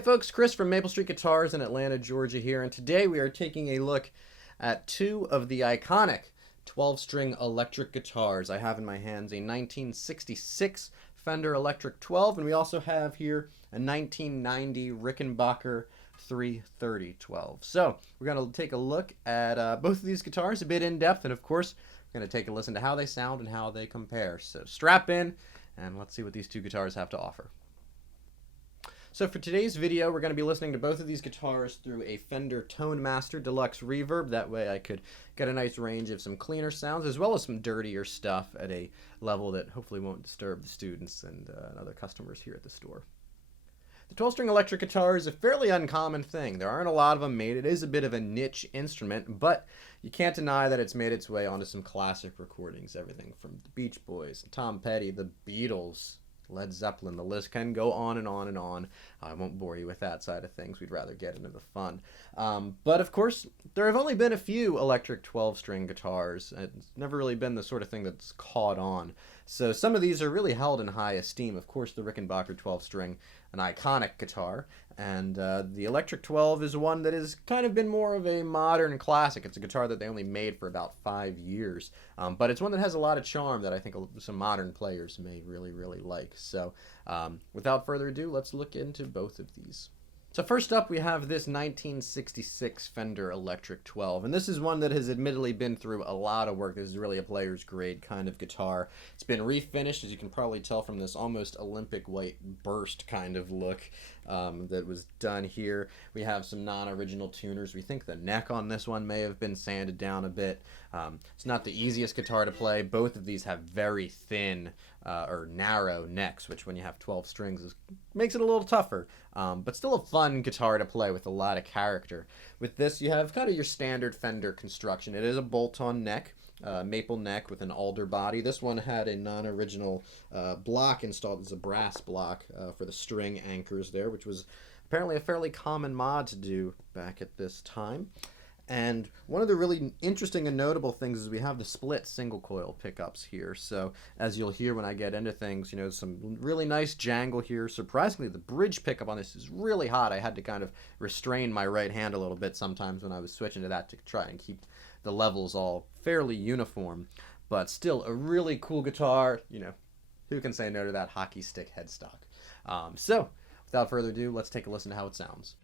Hey folks, Chris from Maple Street Guitars in Atlanta, Georgia here, and today we are taking a look at two of the iconic 12-string electric guitars. I have in my hands a 1966 Fender Electric XII, and we also have here a 1990 Rickenbacker 330 12. So we're going to take a look at both of these guitars a bit in depth, and of course we're going to take a listen to how they sound and how they compare. So strap in and let's see what these two guitars have to offer. So for today's video, we're going to be listening to both of these guitars through a Fender Tone Master Deluxe Reverb. That way I could get a nice range of some cleaner sounds as well as some dirtier stuff at a level that hopefully won't disturb the students and other customers here at the store. The 12-string electric guitar is a fairly uncommon thing. There aren't a lot of them made. It is a bit of a niche instrument, but you can't deny that it's made its way onto some classic recordings. Everything from the Beach Boys, Tom Petty, the Beatles, Led Zeppelin, the list can go on and on and on. I won't bore you with that side of things. We'd rather get into the fun. But of course, there have only been a few electric 12-string guitars. It's never really been the sort of thing that's caught on. So some of these are really held in high esteem. Of course, the Rickenbacker 12-string, an iconic guitar, and the Electric 12 is one that has kind of been more of a modern classic. It's a guitar that they only made for about 5 years, but it's one that has a lot of charm that I think some modern players may really, really like. So without further ado, let's look into both of these. So first up, we have this 1966 Fender Electric 12, and this is one that has admittedly been through a lot of work. This is really a player's grade kind of guitar. It's been refinished, as you can probably tell from this almost Olympic white burst kind of look that was done here. We have some non-original tuners. We think the neck on this one may have been sanded down a bit. It's not the easiest guitar to play. Both of these have very thin or narrow necks, which when you have 12 strings makes it a little tougher, but still a fun guitar to play with a lot of character. With this, you have kind of your standard Fender construction. It is a bolt-on neck, maple neck with an alder body. This one had a non-original block installed as a brass block for the string anchors there, which was apparently a fairly common mod to do back at this time. And one of the really interesting and notable things is we have the split single coil pickups here. So as you'll hear when I get into things, you know, some really nice jangle here. Surprisingly, the bridge pickup on this is really hot. I had to kind of restrain my right hand a little bit sometimes when I was switching to that to try and keep the levels all fairly uniform. But still a really cool guitar. You know, who can say no to that hockey stick headstock? So without further ado, let's take a listen to how it sounds.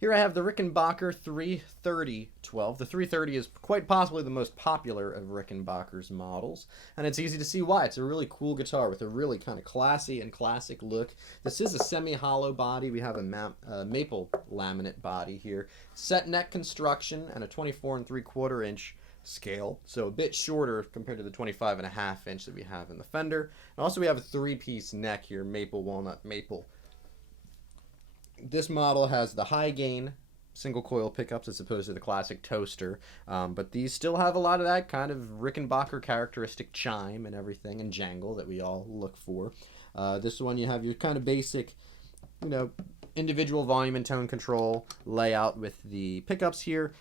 Here I have the Rickenbacker 330 12. The 330 is quite possibly the most popular of Rickenbacker's models, and it's easy to see why. It's a really cool guitar with a really kind of classy and classic look. This is a semi-hollow body. We have a maple laminate body here. Set neck construction and a 24 3/4 inch scale, so a bit shorter compared to the 25.5 inch that we have in the Fender. And also we have a 3-piece neck here, maple, walnut, maple. This model has the high gain single coil pickups as opposed to the classic toaster, but these still have a lot of that kind of Rickenbacker characteristic chime and everything and jangle that we all look for. This one you have your kind of basic, you know, individual volume and tone control layout with the pickups here.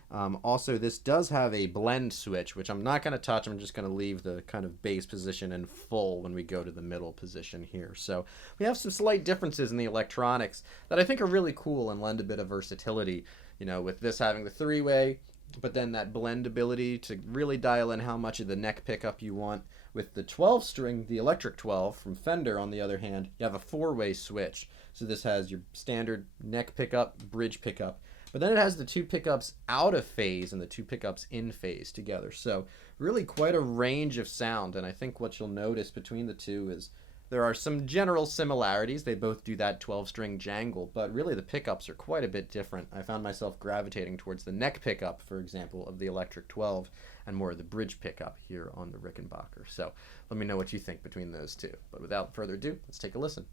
Also, this does have a blend switch, which I'm not going to touch. I'm just going to leave the kind of bass position in full when we go to the middle position here. So we have some slight differences in the electronics that I think are really cool and lend a bit of versatility. You know, with this having the three-way, but then that blend ability to really dial in how much of the neck pickup you want. With the 12-string, the Electric 12 from Fender, on the other hand, you have a 4-way switch. So this has your standard neck pickup, bridge pickup, but then it has the 2 pickups out of phase and the 2 pickups in phase together. So really quite a range of sound, and I think what you'll notice between the two is there are some general similarities. They both do that 12-string jangle, but really the pickups are quite a bit different. I found myself gravitating towards the neck pickup, for example, of the Electric 12, and more of the bridge pickup here on the Rickenbacker. So let me know what you think between those two. But without further ado, let's take a listen.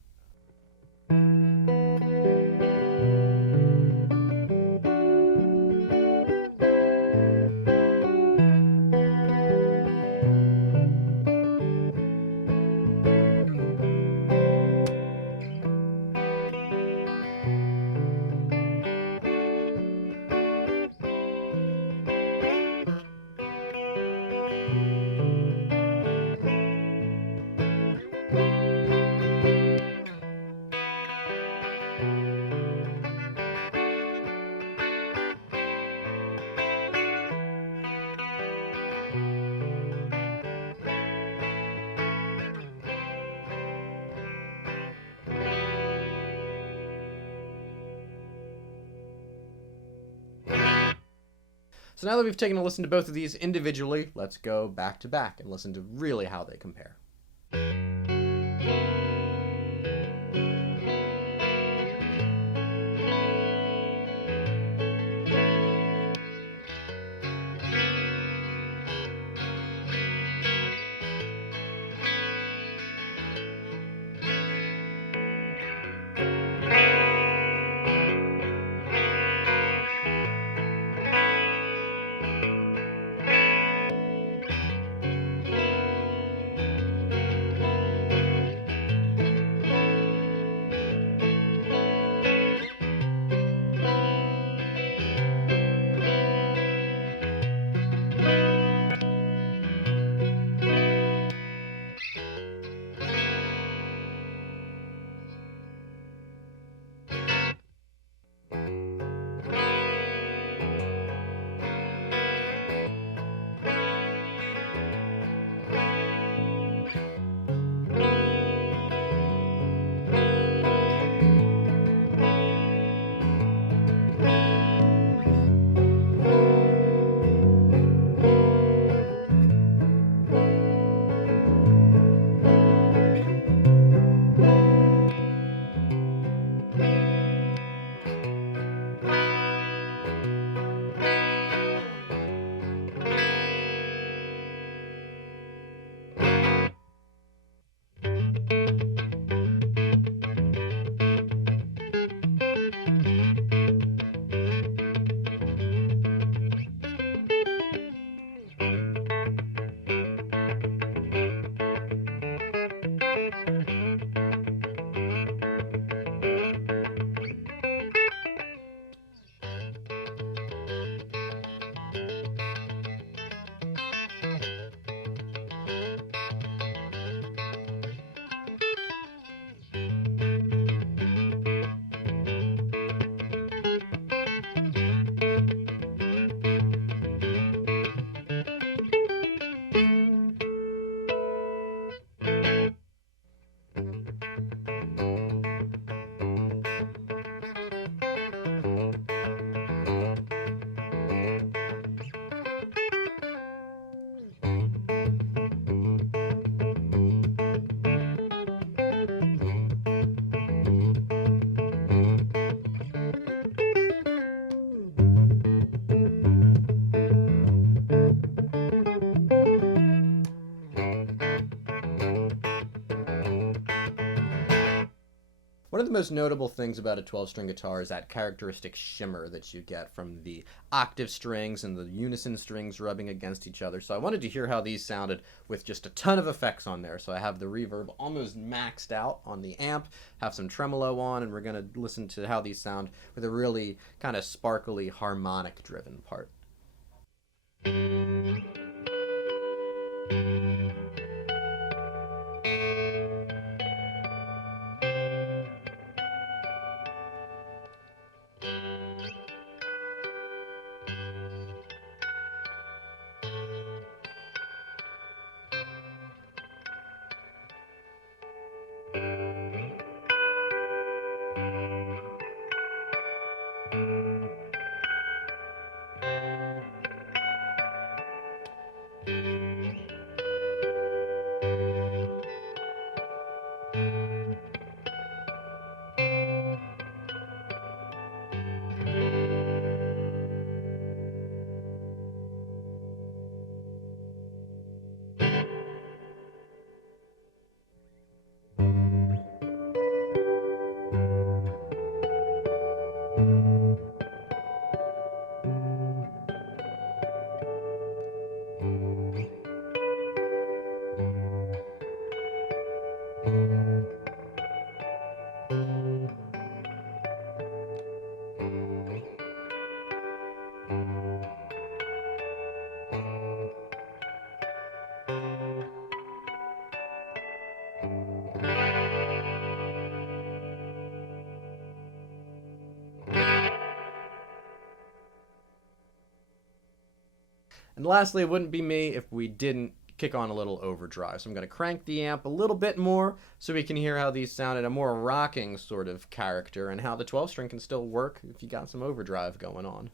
So now that we've taken a listen to both of these individually, let's go back to back and listen to really how they compare. One of the most notable things about a 12-string guitar is that characteristic shimmer that you get from the octave strings and the unison strings rubbing against each other. So I wanted to hear how these sounded with just a ton of effects on there. So I have the reverb almost maxed out on the amp, have some tremolo on, and we're going to listen to how these sound with a really kind of sparkly harmonic-driven part. And lastly, it wouldn't be me if we didn't kick on a little overdrive. So I'm going to crank the amp a little bit more so we can hear how these sound in a more rocking sort of character, and how the 12 string can still work if you got some overdrive going on.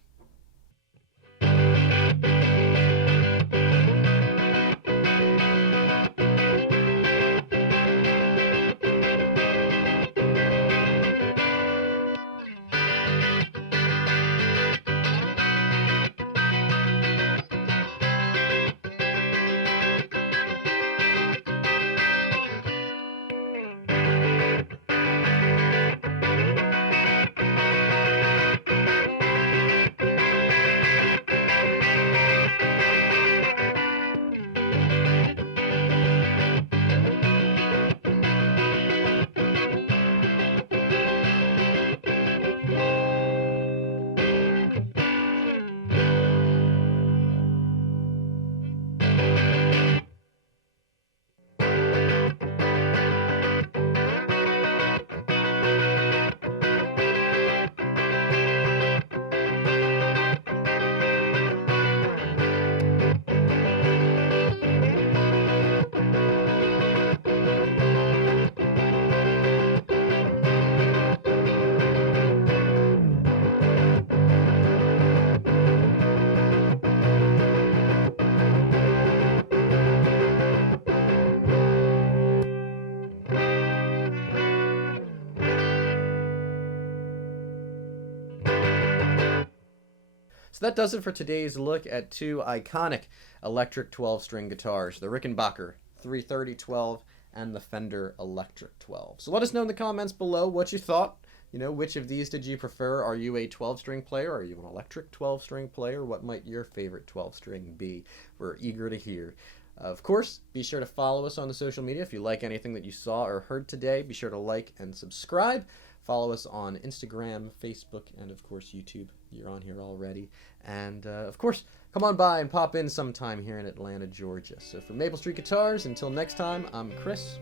So that does it for today's look at two iconic electric 12-string guitars, the Rickenbacker 330-12 and the Fender Electric 12. So let us know in the comments below what you thought. You know, which of these did you prefer? Are you a 12-string player? Are you an electric 12-string player? What might your favorite 12-string be? We're eager to hear. Of course, be sure to follow us on the social media. If you like anything that you saw or heard today, be sure to like and subscribe. Follow us on Instagram, Facebook, and of course YouTube. You're on here already. And of course, come on by and pop in sometime here in Atlanta, Georgia. So for Maple Street Guitars, until next time, I'm Chris.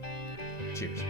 Cheers.